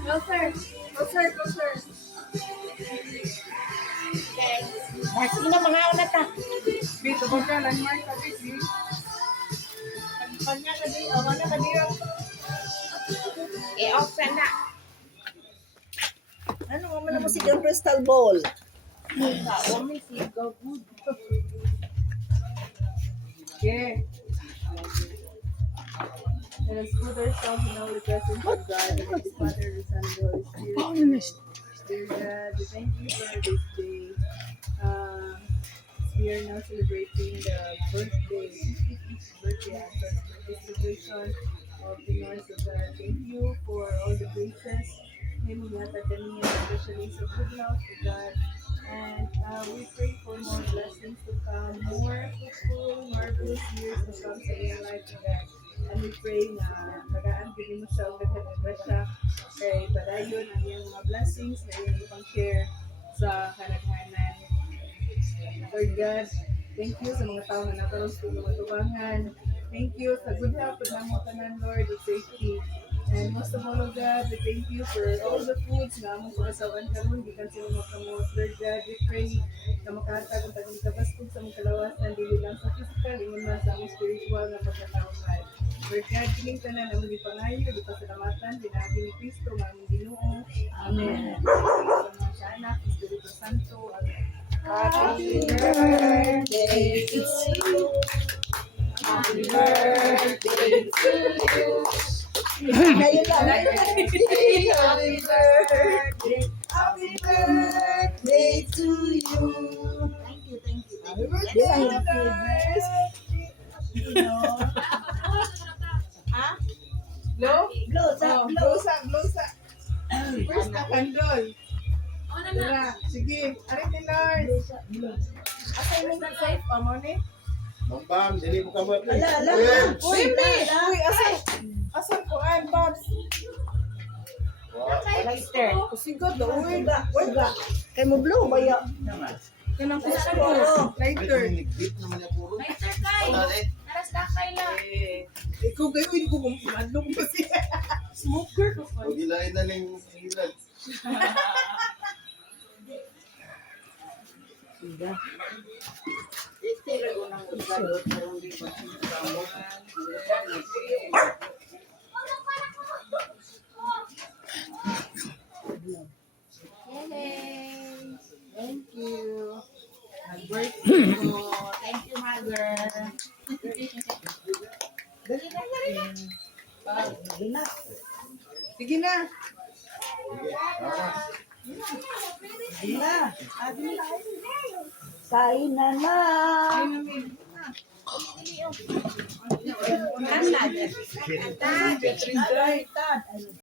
Closer. Closer, closer. Sige na, mga una ta. Dito ba ka? Landmark ka, Bisi? Kanya ka di. O, kanya ka di. I-off ka na. Ano nga man naman sigang crystal ball? Yeah. Let us put ourselves in our presence of God, and the Father, the Son, and the Holy Spirit. Dear God, we thank you for this day. We are now celebrating the birthday celebration of the North of God. Thank you for all the graces. Name of God, especially sa good health of God. And we pray for more blessings to come, more fruitful, marvelous years to come sa iyong life, of God. And we pray na nagaan din mo siya o naghahaga siya kay padayon ang iyong mga blessings na iyong ipang-share sa kalaghanan. Lord God, thank you sa mga tao na nakaroon sa mga tubangan. Thank you sa good health at mga tanan, Lord, at safety. And most of all, of God, we thank you for all the foods na among pagkasawan karon gikan sa mga kamot. Lord God, we pray na makahatag ang tagong kabastog sa mga kalawasan, dili lang sa physical, ingon man sa among spiritual na pagkatawhan. Lord God, kining tanan ang mga pangayo, di pasalamatan, dinabi ni Kristo, nga among Ginoo. Amen. Sa mga anak, Espiritu Santo. Amen. Happy birthday to you. Happy birthday to you. Ngayon lang. Happy birthday. Happy birthday to you. Thank you, thank you. Happy birthday, guys. Ha? Blow? Blow, Oh, blow sa. First na kandol. Tara, sige. Arin ni Lars. Asay mo na safe pa mo ni? Bam, dili mo ka mo. Ala. Uy, asay ko an, Babs. Lighter. Kusigot do, uy. Wag ba? Kay mo blow ba ya? Kanang kusko. Lighter. Nigbit naman niya puro. Lighter kay. Naras na kay lang. Ikaw kayo, hindi ko kumadlong pa siya. Smoker ko pa. Pag ilain na lang yung ilan. Yay! Thank you. Nag-birthday ko. Thank you, mother. Sige na. Sige, tara. Kain na na. Kanta. Kanta.